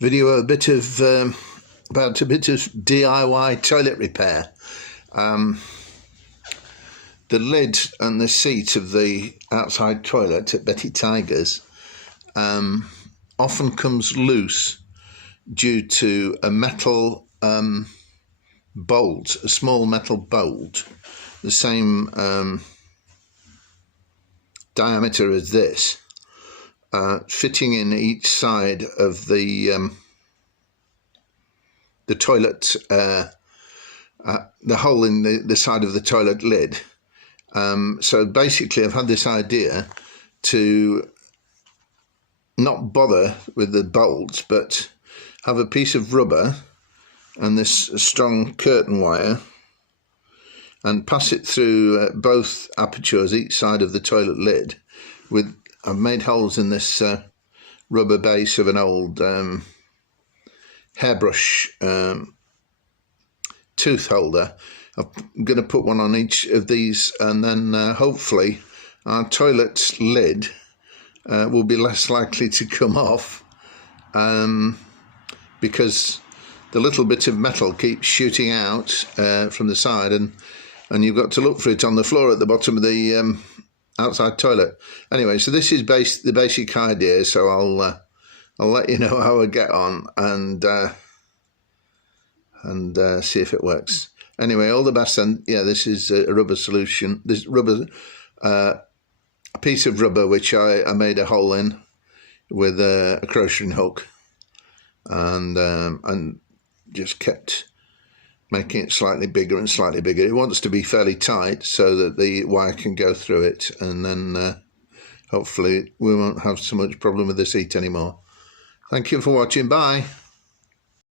video about a bit of DIY toilet repair. The lid and the seat of the outside toilet at Betty Tiger's often comes loose due to a metal bolt, a small metal bolt, the same diameter as this, fitting in each side of the toilet, the hole in the side of the toilet lid. So basically I've had this idea to not bother with the bolts, but have a piece of rubber and this strong curtain wire and pass it through both apertures each side of the toilet lid. I've made holes in this rubber base of an old hairbrush tooth holder. I'm going to put one on each of these, and then hopefully our toilet lid will be less likely to come off, because the little bit of metal keeps shooting out from the side, and you've got to look for it on the floor at the bottom of the outside toilet. Anyway, so this is the basic idea, so I'll let you know how I get on and see if it works. Anyway, all the best. And yeah, this is a rubber solution. This rubber, a piece of rubber which I made a hole in with a crocheting hook, and just kept making it slightly bigger and slightly bigger. It wants to be fairly tight so that the wire can go through it, and then hopefully we won't have so much problem with the seat anymore. Thank you for watching. Bye.